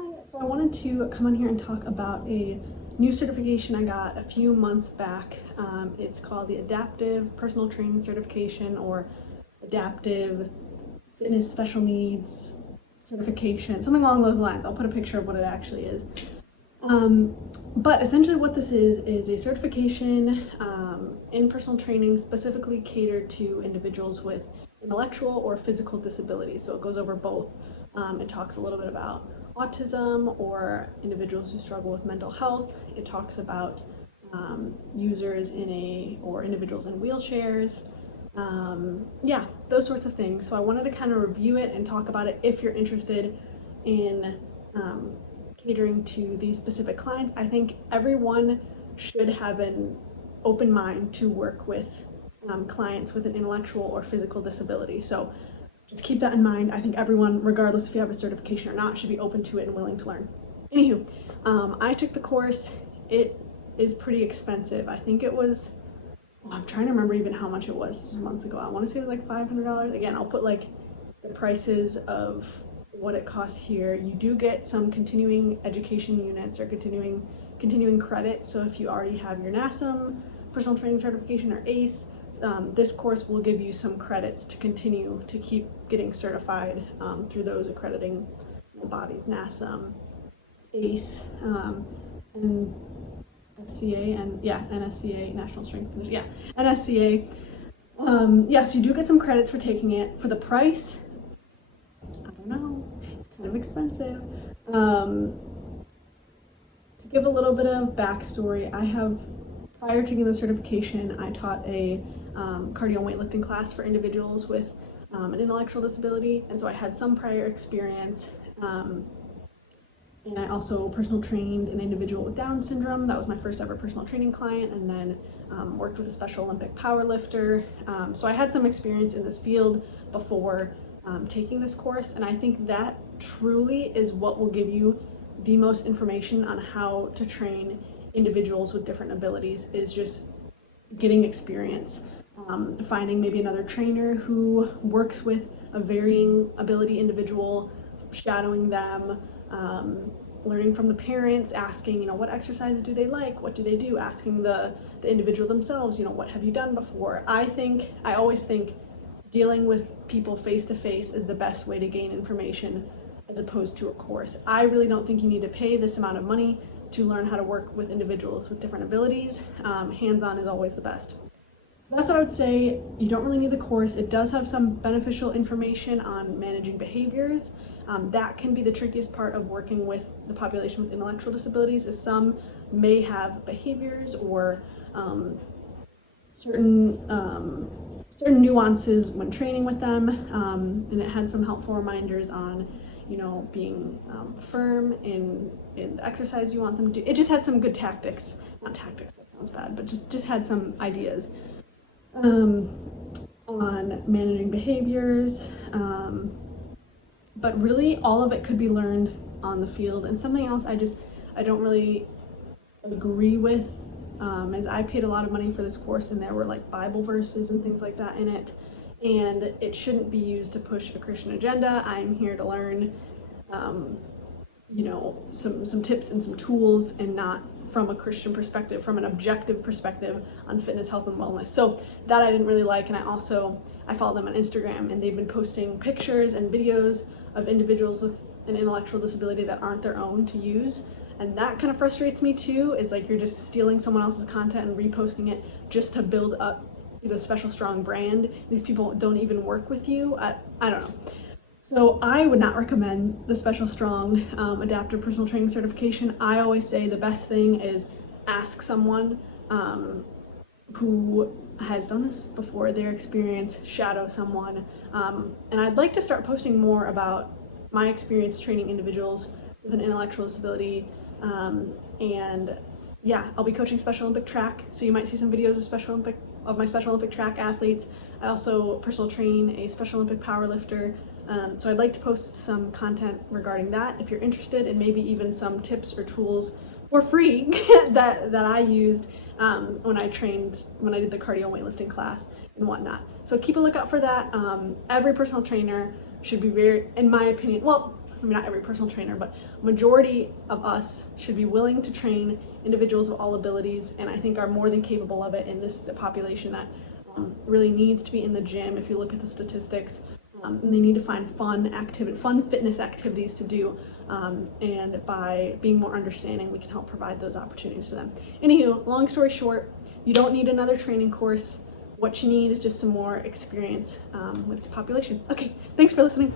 Hi, so I wanted to come on here and talk about a new certification I got a few months back. It's called the Adaptive Personal Training Certification, or Adaptive Fitness Special Needs Certification, something along those lines. I'll put a picture of what it actually is. But essentially what this is a certification in personal training specifically catered to individuals with intellectual or physical disabilities. So it goes over both. It talks a little bit about autism or individuals who struggle with mental health. It talks about users or individuals in wheelchairs. Yeah, those sorts of things. So I wanted to kind of review it and talk about it if you're interested in catering to these specific clients. I think everyone should have an open mind to work with clients with an intellectual or physical disability. So just keep that in mind. I think everyone, regardless if you have a certification or not, should be open to it and willing to learn. Anywho, I took the course. It is pretty expensive. I think it was, I'm trying to remember even how much it was months ago. I want to say it was like $500. Again, I'll put like the prices of what it costs here. You do get some continuing education units or continuing credits. So if you already have your NASM, personal training certification, or ACE, this course will give you some credits to continue to keep getting certified through those accrediting bodies, NASM, ACE, and NSCA, and NSCA, National Strength Conditioning, NSCA. Yes, you do get some credits for taking it. For the price, I don't know, it's kind of expensive. To give a little bit of backstory, prior to taking the certification, I taught a cardio and weightlifting class for individuals with an intellectual disability, and so I had some prior experience. And I also personal trained an individual with Down syndrome. That was my first ever personal training client, and then worked with a Special Olympic powerlifter. So I had some experience in this field before taking this course, and I think that truly is what will give you the most information on how to train individuals with different abilities, is just getting experience, finding maybe another trainer who works with a varying ability individual, shadowing them, learning from the parents, asking, what exercises do they like, what do they do, asking the individual themselves, what have you done before. I always think dealing with people face to face is the best way to gain information as opposed to a course. I really don't think you need to pay this amount of money to learn how to work with individuals with different abilities. Hands-on is always the best. So that's what I would say. You don't really need the course. It does have some beneficial information on managing behaviors. That can be the trickiest part of working with the population with intellectual disabilities, is some may have behaviors or certain nuances when training with them, and it had some helpful reminders on being firm in the exercise you want them to do. It just had some good tactics, not tactics, that sounds bad, but just had some ideas on managing behaviors. But really all of it could be learned on the field. And something else I don't really agree with is I paid a lot of money for this course, and there were like Bible verses and things like that in it. And it shouldn't be used to push a Christian agenda. I'm here to learn, some tips and some tools, and not from a Christian perspective, from an objective perspective on fitness, health, and wellness. So that I didn't really like. And I follow them on Instagram, and they've been posting pictures and videos of individuals with an intellectual disability that aren't their own to use. And that kind of frustrates me too, is like you're just stealing someone else's content and reposting it just to build up the Special Strong brand. These people don't even work with you. I don't know. So I would not recommend the Special Strong Adaptive Personal Training Certification. I always say the best thing is ask someone who has done this before, their experience, shadow someone. And I'd like to start posting more about my experience training individuals with an intellectual disability. And yeah, I'll be coaching Special Olympic track, so you might see some videos of my Special Olympic track athletes. I also personal train a Special Olympic powerlifter. So I'd like to post some content regarding that if you're interested, and maybe even some tips or tools for free that I used when I did the cardio weightlifting class and whatnot. So keep a lookout for that. Every personal trainer should be in my opinion, well, maybe not every personal trainer, but majority of us should be willing to train individuals of all abilities, and I think are more than capable of it. And this is a population that really needs to be in the gym. If you look at the statistics, and they need to find fun fitness activities to do, and by being more understanding, we can help provide those opportunities to them. Anywho, long story short, you don't need another training course. What you need is just some more experience with this population. Okay, thanks for listening.